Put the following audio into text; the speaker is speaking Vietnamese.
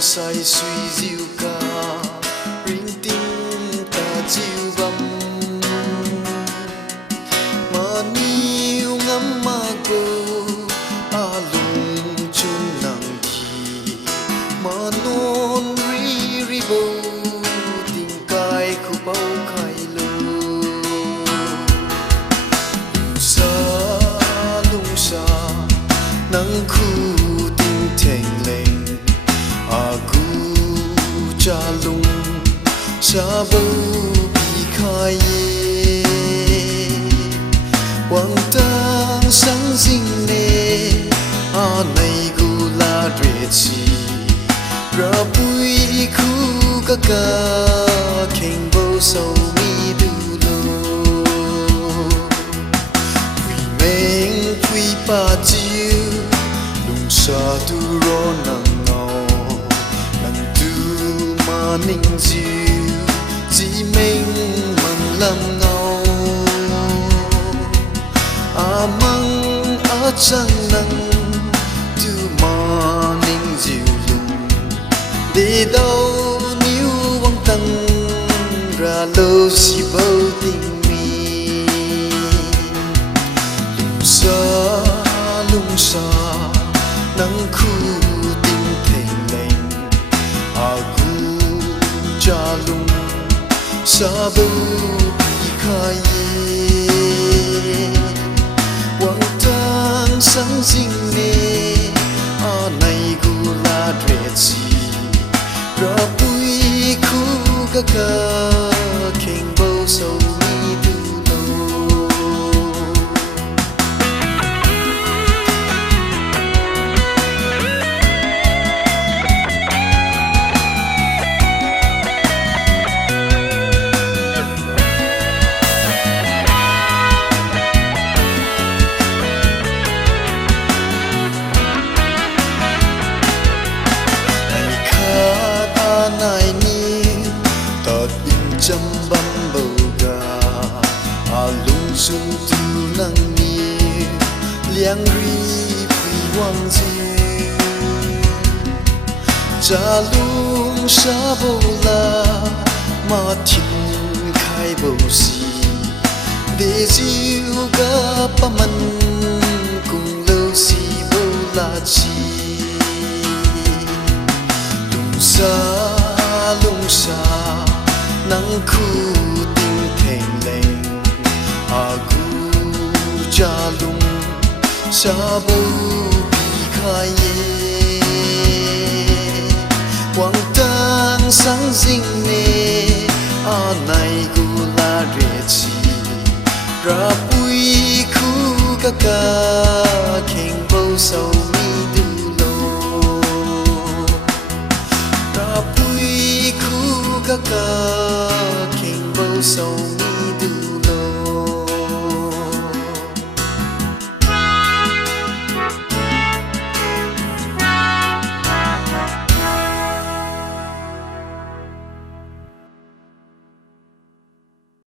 sai suy diệu ca ring tim ta diệu bầm mà niu ngắm ma cô a lung chun nang thi mà non ri ri bo tình cai khu bao khai lu lung sa nang khu tình thèn lên aku cha lung sa bo bi khai quang tang sang ding ne a nei gu la dre chi ra pui khu ka ka keng bo so mi du lo pui meng pui pa chiu lung sa tu ro nang ngao nang tu ma ning chiu chỉ meng mang lam ngao a mang a chang nang tu ma ning chiu lung đi đâu níu băng tăng ra lâu si bao tình mi lung sa nắng khu tình thèn lành aku cha lung sa bao bi khai quang tang sáng dinh nè a này gu la dre chi ra pui khu ka ka keng bo so mi du lo chăm băm bầu gà a lung sung tu nang ni liang ri phi wang ji cha lung sa bo la ma thin khai bo si de jiu ga pa man cùng lâu si bo la chi lung sa nắng khu tình thèn lên aku cha lung sa bo bi khai quang tang sáng dinh nè a này gu la dre chi ra pui khu ka ka keng bo so mi du lo ra pui khu ka ka so